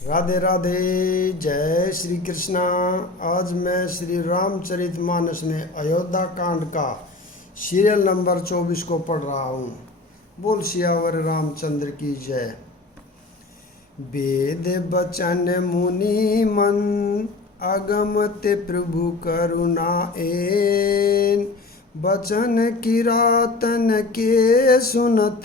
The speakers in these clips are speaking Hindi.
राधे राधे। जय श्री कृष्णा। आज मैं श्री रामचरितमानस में अयोध्या कांड का सीरियल नंबर 24 को पढ़ रहा हूँ। बोल सियावर रामचंद्र की जय। वेद बचन मुनि मन अगमत प्रभु करुणा एन। बचन किरातन के सुनत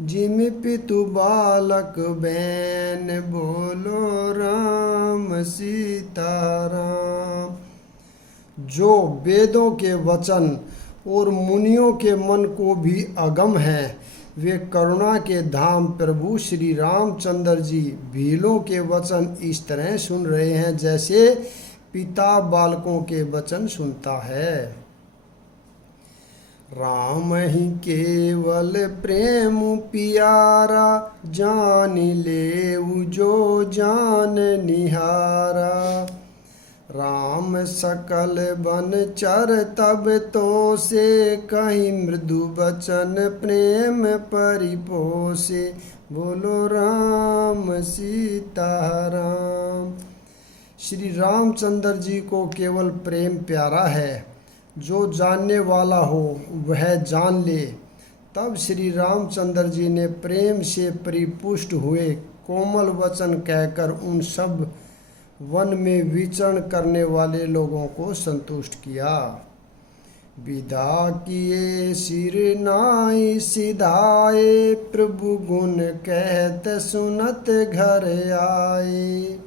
जिम पितु बालक बैन। बोलो राम सीताराम। जो वेदों के वचन और मुनियों के मन को भी अगम है, वे करुणा के धाम प्रभु श्री रामचंद्र जी भीलों के वचन इस तरह सुन रहे हैं जैसे पिता बालकों के वचन सुनता है। राम ही केवल प्रेम पियारा, जान ले जो जान निहारा। राम सकल बन चर तब तो से, कहीं मृदु बचन प्रेम परिपोषे। बोलो राम सीताराम। श्री रामचंद्र जी को केवल प्रेम प्यारा है, जो जानने वाला हो वह जान ले। तब श्री रामचंद्र जी ने प्रेम से परिपुष्ट हुए कोमल वचन कहकर उन सब वन में विचरण करने वाले लोगों को संतुष्ट किया। विदा किए सिर नाई सिधाए, प्रभु गुण कहत सुनत घर आए।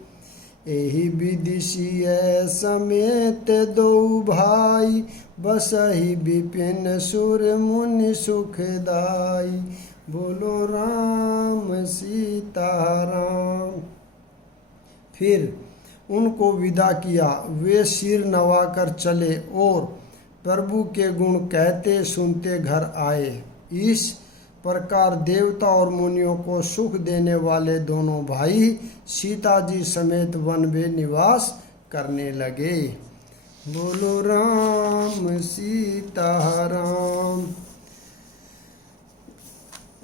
एहि विधि सिय समेत दो भाई, बसहि विपिन सुर मुनि सुखदाई। बोलो राम सीताराम। फिर उनको विदा किया। वे सिर नवाकर चले और प्रभु के गुण कहते सुनते घर आए। इस प्रकार देवता और मुनियों को सुख देने वाले दोनों भाई सीता जी समेत वन में निवास करने लगे। बोलो राम सीताराम।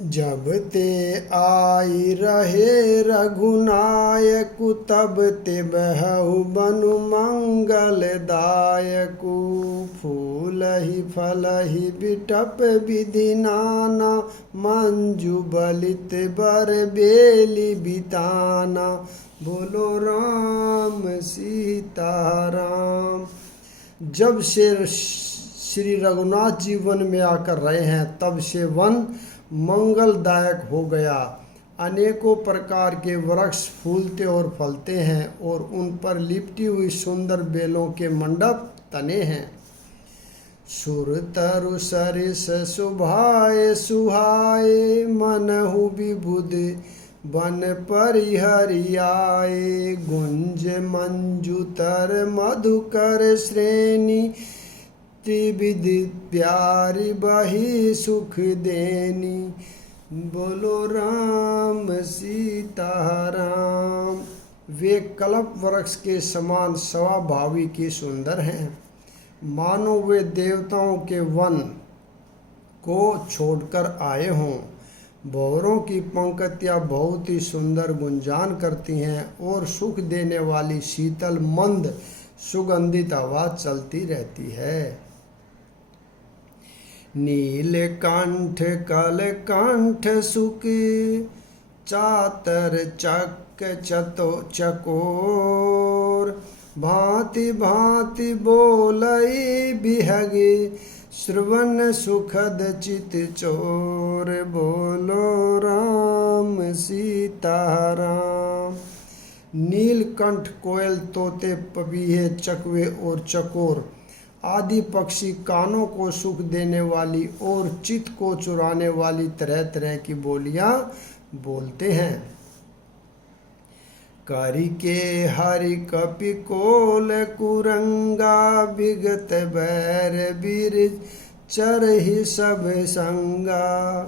जब ते आई रहे रघुनायक, तब ते बहु बनु मंगल दायकु। फूल ही फल ही बिटप विधि नाना, मंजू बलित बर बेली बिताना। बोलो राम सीताराम। जब से श्री रघुनाथ जी वन में आकर रहे हैं, तब से वन मंगलदायक हो गया। अनेकों प्रकार के वृक्ष फूलते और फलते हैं और उन पर लिपटी हुई सुंदर बेलों के मंडप तने हैं। सुर तरु सरिस सुभाए सुहाए, मनहु विबुध बन परिहरियाए। गुंज मंजूतर मधुकर श्रेणी, त्रिविध प्यारी बही सुख देनी। बोलो राम सीताराम। वे कल्प वृक्ष के समान स्वभावी की सुंदर हैं, मानो वे देवताओं के वन को छोड़कर आए हों। भंवरों की पंक्तियाँ बहुत ही सुंदर गुंजान करती हैं और सुख देने वाली शीतल मंद सुगंधित हवा चलती रहती है। नीलकंठ कलकंठ सुख, चातर चक चतो चकोर। भांति भांति बोलई बिहगे, श्रवण सुखद चित चोर। बोलो राम सीताराम। नीलकंठ कोयल, तोते, पपीहे, चकवे और चकोर आदि पक्षी कानों को सुख देने वाली और चित्त को चुराने वाली तरह तरह की बोलियां बोलते हैं। करि के हरि कपि कोल कुरंगा, विगत बैर बीर चरहि सब संगा।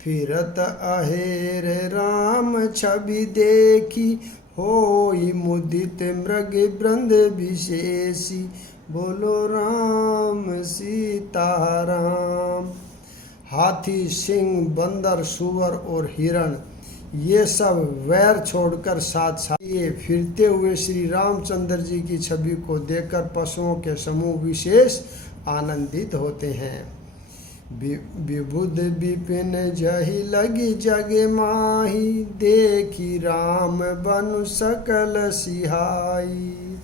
फिरत अहेर राम छवि देखी, होई मुदित मृग वृंद विशेषी। बोलो राम सीताराम। हाथी, सिंह, बंदर, सुअर और हिरण ये सब वैर छोड़कर साथ साथ ये फिरते हुए श्री रामचंद्र जी की छवि को देखकर पशुओं के समूह विशेष आनंदित होते हैं। विबुध विपिन जहि लगी जगे माही, देखी राम बनु सकल सिहाई।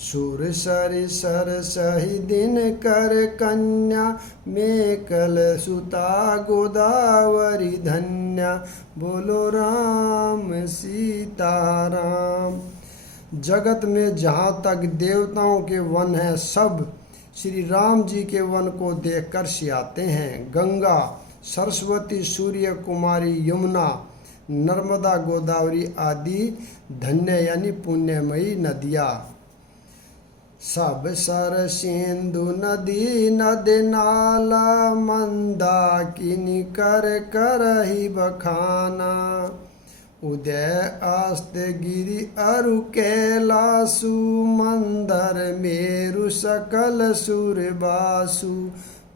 सुर सरि सर सही दिन कर कन्या, मेकल सुता गोदावरी धन्या। बोलो राम सीताराम। जगत में जहाँ तक देवताओं के वन हैं, सब श्री राम जी के वन को देखकर सियाते हैं। गंगा, सरस्वती, सूर्य कुमारी, यमुना, नर्मदा, गोदावरी आदि धन्य यानी पुण्यमयी नदियाँ। सब सर सिंधु नदी नद नाला, मंदाकिनी कर करही बखाना। उदय अस्त गिरि अरु कैलासु, मंदर मेरु सकल सुरबासु।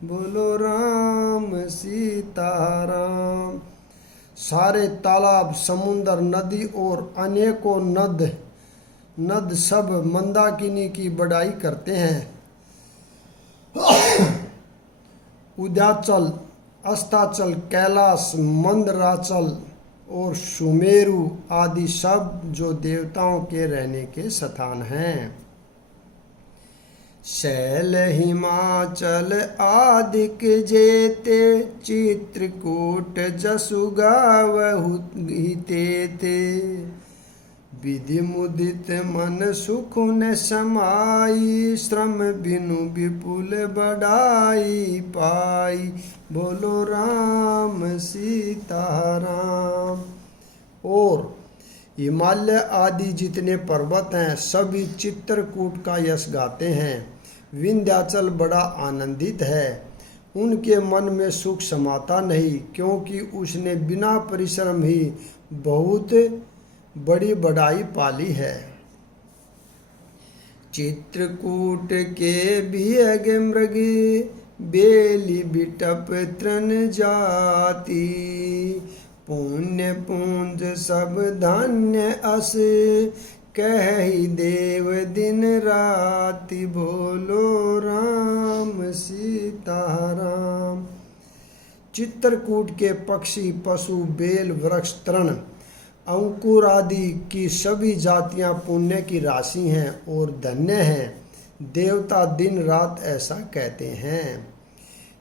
बोलो राम सीताराम। सारे तालाब, समुंदर, नदी और अनेकों नद सब मंदाकिनी की बड़ाई करते हैं। उद्याचल, अस्ताचल, कैलाश, मंदराचल और सुमेरु आदि सब जो देवताओं के रहने के स्थान हैं। शैल हिमाचल आदिक जेते, चित्रकूट जसु गावहु हितेते। विधि मुदित मन सुख न समाई, श्रम बिनु विपुल बढ़ाई पाई। बोलो राम सीताराम। और हिमालय आदि जितने पर्वत हैं, सभी चित्रकूट का यश गाते हैं। विंध्याचल बड़ा आनंदित है, उनके मन में सुख समाता नहीं, क्योंकि उसने बिना परिश्रम ही बहुत बड़ी बढ़ाई पाली है। चित्रकूट के भियग मृग, बेली बिटप तृण जाति। पुण्य पुंज सब धन्य अस, कहि देव दिन राति। बोलो राम सीताराम। चित्रकूट के पक्षी, पशु, बेल, वृक्ष, तृण, अंकुर आदि की सभी जातियां पुण्य की राशि हैं और धन्य हैं। देवता दिन रात ऐसा कहते हैं।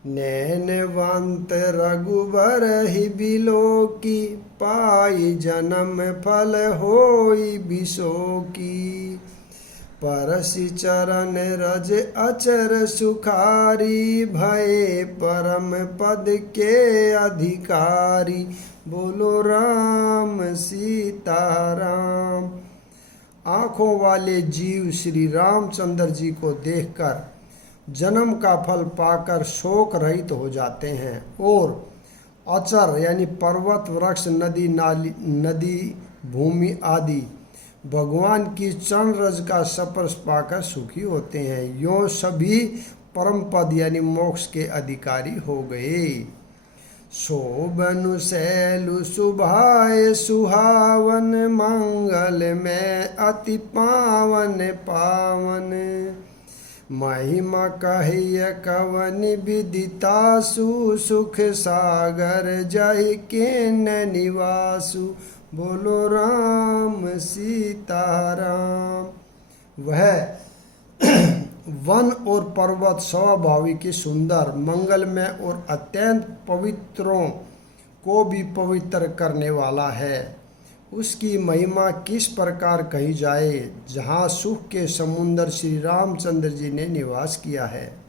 नैनवंत रघुबर ही बिलोकी, पाई जन्म फल होई बिशोकी। परसि चरण रज अचर सुखारी, भये परम पद के अधिकारी। बोलो राम सीताराम। आँखों वाले जीव श्री रामचंद्र जी को देखकर जन्म का फल पाकर शोक रहित हो जाते हैं और अचर यानी पर्वत, वृक्ष, नदी, नाली, नदी, भूमि आदि भगवान की चरण रज का स्पर्श पाकर सुखी होते हैं। यों सभी परम पद यानी मोक्ष के अधिकारी हो गए। शोभनु शैलु सुभाए सुहावन, मंगल में अति पावन पावन। महिमा कहिय कवन विदितासु, सुख सागर जहि केन निवासु। बोलो राम सीताराम। वह वन और पर्वत स्वाभाविक ही सुंदर, मंगलमय और अत्यंत पवित्रों को भी पवित्र करने वाला है। उसकी महिमा किस प्रकार कही जाए, जहाँ सुख के समुंदर श्री रामचंद्र जी ने निवास किया है।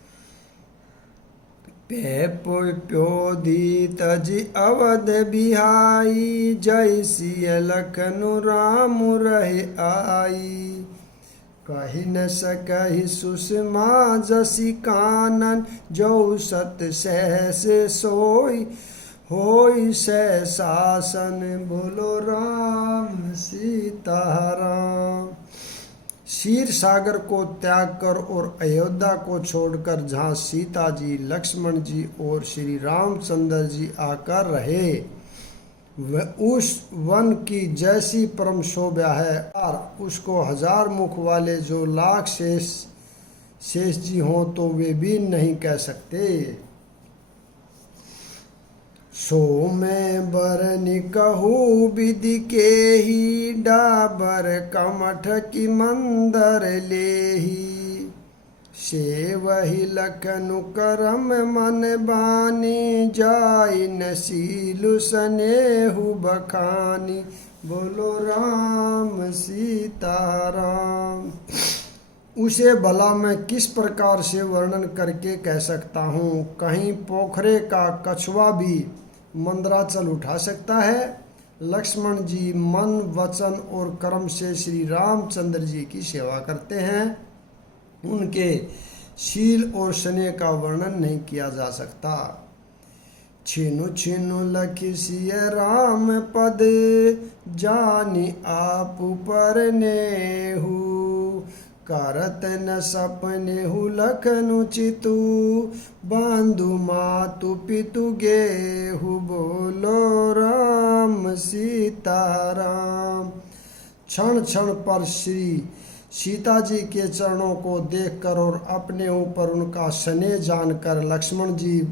प्योधी तज अवध बिहाई, जय सिय लखनु राम रहे आई। कही न सकहि सुषमा जसि कानन, जो सत सहस सोई होई सह शासन। बोलो राम सीताराम। क्षीर सागर को त्याग कर और अयोध्या को छोड़कर जहाँ सीता जी, लक्ष्मण जी और श्री रामचंद्र जी आकर रहे, वह उस वन की जैसी परम शोभा है, और उसको 1000 मुख वाले जो लाख शेष जी हों तो वे भी नहीं कह सकते। सो मैं बरनि कहूँ विधि के ही, डाबर कमठ की मंदर लेही। से वही लखनु करम मन बानी, जाई नसीलु सनेहु बखानी। बोलो राम सीताराम। उसे भला मैं किस प्रकार से वर्णन करके कह सकता हूँ। कहीं पोखरे का कछुआ भी मंदराचल उठा सकता है। लक्ष्मण जी मन वचन और कर्म से श्री रामचंद्र जी की सेवा करते हैं। उनके शील और स्नेह का वर्णन नहीं किया जा सकता। छिनु छिनु लखि सिय राम पद, जानी आप पर नेहु। करत न सपनेहु लखनु चितु, बांधु मातु पितु गेहु। बोलो राम सीताराम। क्षण क्षण पर श्री सीता जी के चरणों को देखकर और अपने ऊपर उनका स्नेह जानकर लक्ष्मण जी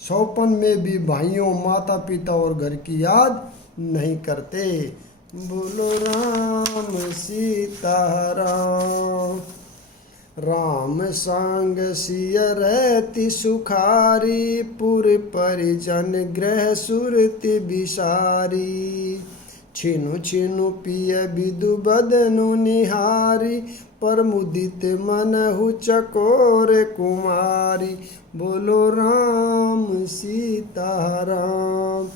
सौपन में भी भाइयों, माता पिता और घर की याद नहीं करते। बोलो राम सीताराम। राम संग सिय रहती सुखारी, पुर परिजन गृह सुरति बिसारी। छिनु छिनु पिय विदु बदनु निहारी, परमुदित मनहु चकोर कुमारी। बोलो राम सीताराम।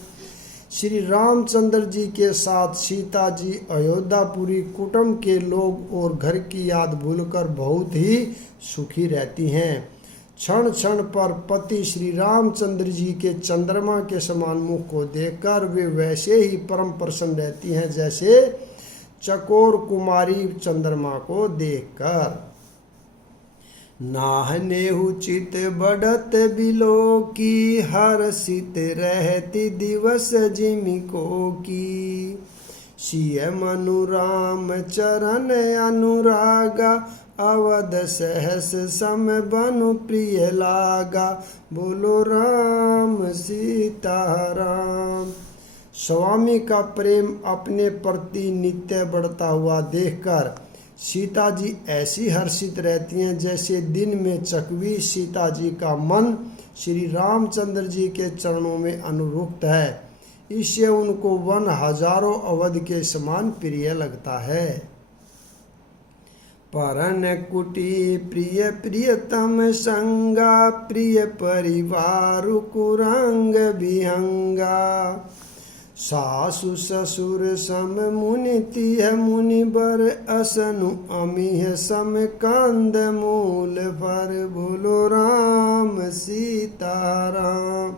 श्री रामचंद्र जी के साथ सीता जी अयोध्यापुरी कुटुंब के लोग और घर की याद भूलकर बहुत ही सुखी रहती हैं। क्षण क्षण पर पति श्री रामचंद्र जी के चंद्रमा के समान मुख को देखकर वे वैसे ही परम प्रसन्न रहती हैं जैसे चकोर कुमारी चंद्रमा को देखकर। नाहनेहु चित बढ़त बिलो की, हर्षित रहती दिवस जिमिको की। सिय मनु राम चरण अनुरागा, अवध सहस सम बनु प्रिय लागा। बोलो राम सीताराम। स्वामी का प्रेम अपने प्रति नित्य बढ़ता हुआ देखकर सीता जी ऐसी हर्षित रहती हैं जैसे दिन में चकवी सीता जी का मन श्री रामचंद्र जी के चरणों में अनुरुक्त है। इससे उनको वन हजारों अवध के समान प्रिय लगता है। परन कुटी प्रिय प्रियतम संगा, प्रिय परिवार कुरंग विहंगा। सासु ससुर सम मुनि तिह मुनि बर, असनु अमिह सम कंद मूल फर। बोलो राम सीताराम।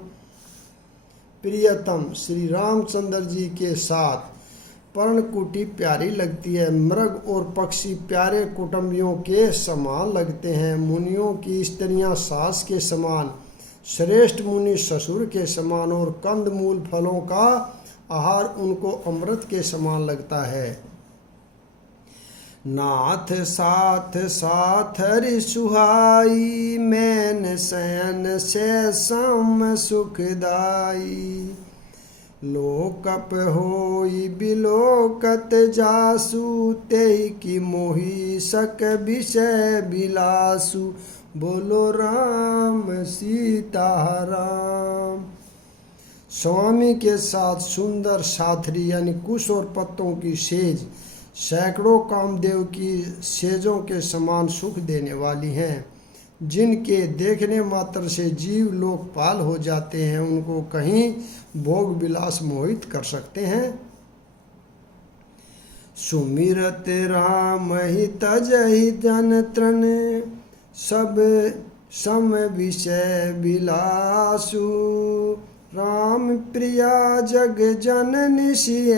प्रियतम श्री रामचंद्र जी के साथ पर्णकुटी प्यारी लगती है। मृग और पक्षी प्यारे कुटुंबियों के समान लगते हैं। मुनियों की स्त्रियां सास के समान, श्रेष्ठ मुनि ससुर के समान और कंद मूल फलों का आहार उनको अमृत के समान लगता है। नाथ साथ साथ हरि सुहाई, मैन शयन से सम सुखदाई। लोकप होई बिलोकत जासु, तेहि की मोही सक विषय बिलासु। बोलो राम सीताराम। स्वामी के साथ सुंदर साथरी यानी कुश और पत्तों की सेज सैकड़ों कामदेव की सेजों के समान सुख देने वाली हैं। जिनके देखने मात्र से जीव लोकपाल हो जाते हैं, उनको कहीं भोग विलास मोहित कर सकते हैं। सुमिरत राम ही तजहि जन तृण, सब सम विषय बिलासु। राम प्रिया जग जननि सिय,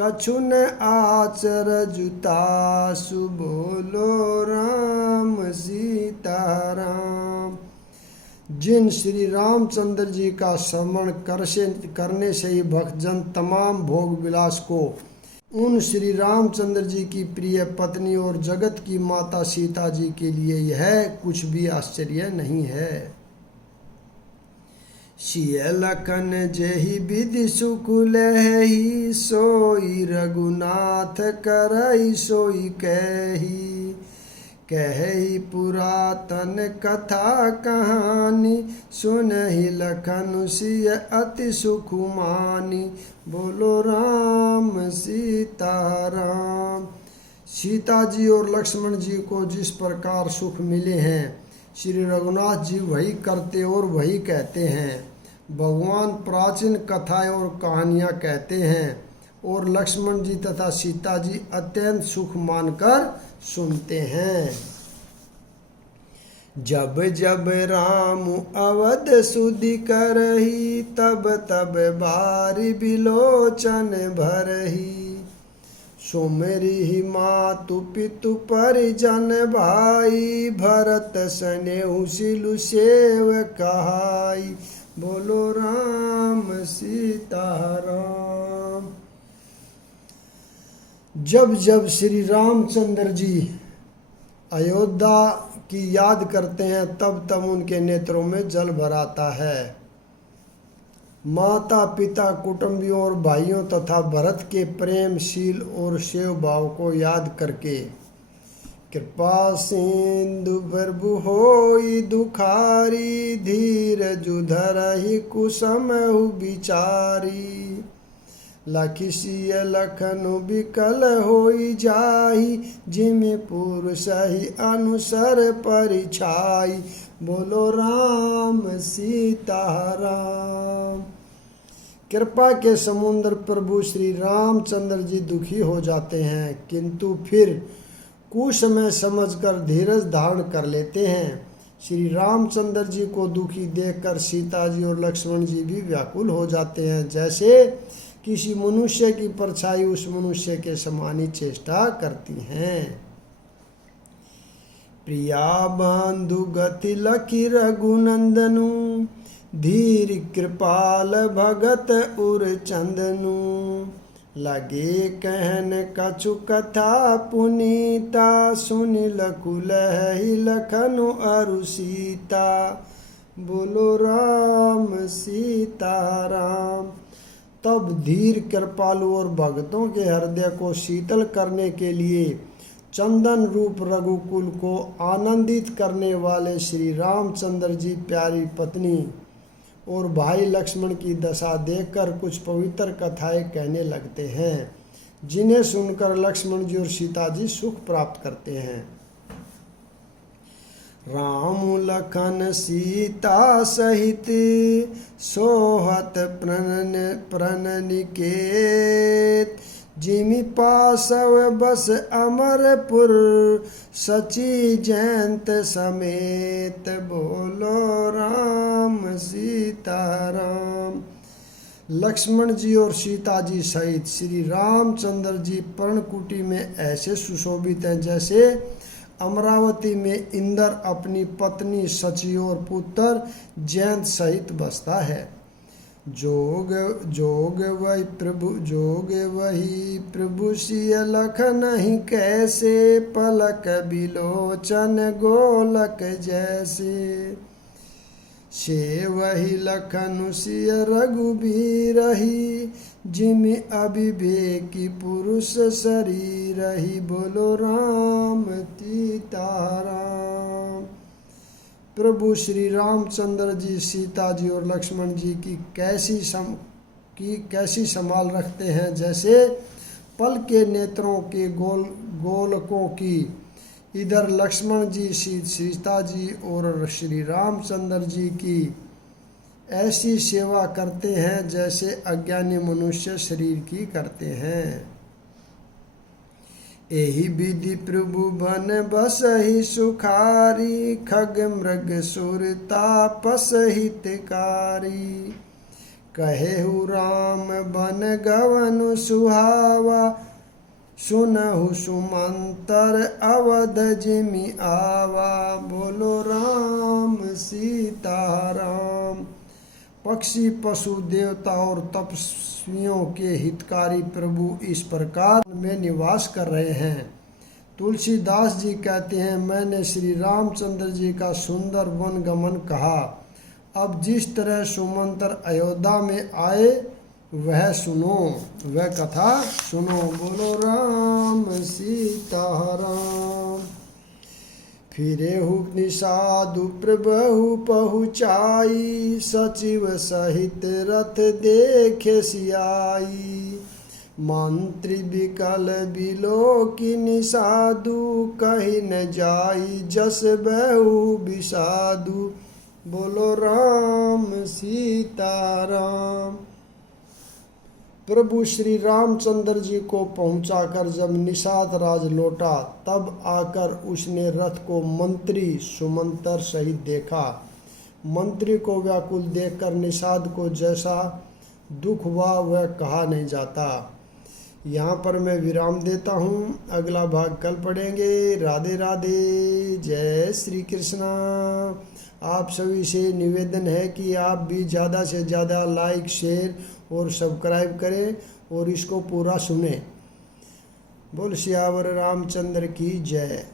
कछु न आचर जुतासु। बोलो राम सीताराम। जिन श्री रामचंद्र जी का स्मरण करने से ही भक्तजन तमाम भोग विलास को उन श्री रामचंद्र जी की प्रिय पत्नी और जगत की माता सीता जी के लिए यह कुछ भी आश्चर्य नहीं है। सिय लखन जेहि विधि सुख लहहि, सोई रघुनाथ करई सोई कही। कही पुरातन कथा कहानी, सुनहि लखन सिय अति सुख मानी। बोलो राम सीता राम। सीता जी और लक्ष्मण जी को जिस प्रकार सुख मिले हैं, श्री रघुनाथ जी वही करते और वही कहते हैं। भगवान प्राचीन कथाएं और कहानियाँ कहते हैं और लक्ष्मण जी तथा सीता जी अत्यंत सुख मानकर सुनते हैं। जब जब राम अवध सुधि करही, तब तब बारी बिलोचन भरही। सुमरि मातु पितु परिजन भाई, भरत सनेहु सिलु सेव कहाई। बोलो राम सीता राम। जब जब श्री रामचंद्र जी अयोध्या की याद करते हैं, तब तब उनके नेत्रों में जल भर आता है। माता पिता कुटुंबियों और भाइयों तथा भरत के प्रेमशील और सेव भाव को याद करके कृपा सिंधु प्रभु होई दुखारी, धीरजु धरहि कुसमहु विचारी। लखि सिय लखनु विकल होई जाहि, जिमि पुरुषहि अनुसर परिछाई। बोलो राम सीता राम। कृपा के समुद्र प्रभु श्री रामचंद्र जी दुखी हो जाते हैं, किंतु फिर कुछ समय समझकर धीरज धारण कर लेते हैं। श्री रामचंद्र जी को दुखी देखकर सीता जी और लक्ष्मण जी भी व्याकुल हो जाते हैं, जैसे किसी मनुष्य की परछाई उस मनुष्य के समान ही चेष्टा करती हैं। प्रिया बंधु गति लखी रघुनंदनु, धीर कृपाल भगत उर चंदनु। लगे कहन कछु कथा पुनीता, सुनि लकुलहि लखनु अरु सीता। बोलो राम सीता राम। तब धीर कृपालु और भक्तों के हृदय को शीतल करने के लिए चंदन रूप रघुकुल को आनंदित करने वाले श्री रामचंद्र जी प्यारी पत्नी और भाई लक्ष्मण की दशा देखकर कुछ पवित्र कथाएं कहने लगते हैं, जिन्हें सुनकर लक्ष्मण जी और सीता जी सुख प्राप्त करते हैं। राम लखन सीता सहित सोहत प्रण निकेत, जिमि पासव बस अमरपुर, सची जयंत समेत। बोलो राम सीता राम। लक्ष्मण जी और सीता जी सहित श्री रामचंद्र जी पर्णकुटी में ऐसे सुशोभित हैं, जैसे अमरावती में इंद्र अपनी पत्नी सची और पुत्र जयंत सहित बसता है। जोग जोग वही प्रभु सिय लखन ही कैसे, पलक बिलोचन गोलक जैसे। से वही लखन सिय रघुबीरहि, जिमि अविवेकी पुरुष शरीरहि। बोलो राम सीता राम। प्रभु श्री रामचंद्र जी सीता जी और लक्ष्मण जी की कैसी संभाल रखते हैं, जैसे पल के नेत्रों के गोलकों की। इधर लक्ष्मण जी सीता जी और श्री रामचंद्र जी की ऐसी सेवा करते हैं, जैसे अज्ञानी मनुष्य शरीर की करते हैं। एहि विधि प्रभु बन बसहि सुखारी, खग मृग सुर तापस हितकारी। कहेहु राम बन गवनु सुहावा, सुनहु सुमंतर अवध जिमि आवा। बोलो राम सीता राम। पक्षी पशु देवता और तपस्वियों के हितकारी प्रभु इस प्रकार में निवास कर रहे हैं। तुलसीदास जी कहते हैं, मैंने श्री रामचंद्र जी का सुंदर वन गमन कहा। अब जिस तरह सुमंतर अयोध्या में आए वह सुनो, वह कथा सुनो। बोलो राम सीता राम। फिरेहु निषादु प्रभु पहुँचाई, सचिव सहित रथ देखे सियाई। मंत्री विकल बिलोकी निषादु, कही न जाई जस बहु विषादु। बोलो राम सीता राम। प्रभु श्री रामचंद्र जी को पहुंचाकर जब निषाद राज लौटा, तब आकर उसने रथ को मंत्री सुमंतर सहित देखा। मंत्री को व्याकुल देखकर निषाद को जैसा दुख हुआ वह कहा नहीं जाता। यहाँ पर मैं विराम देता हूँ, अगला भाग कल पढ़ेंगे। राधे राधे, जय श्री कृष्णा। आप सभी से निवेदन है कि आप भी ज़्यादा से ज़्यादा लाइक, शेयर और सब्सक्राइब करें और इसको पूरा सुने। बोल सियावर रामचंद्र की जय।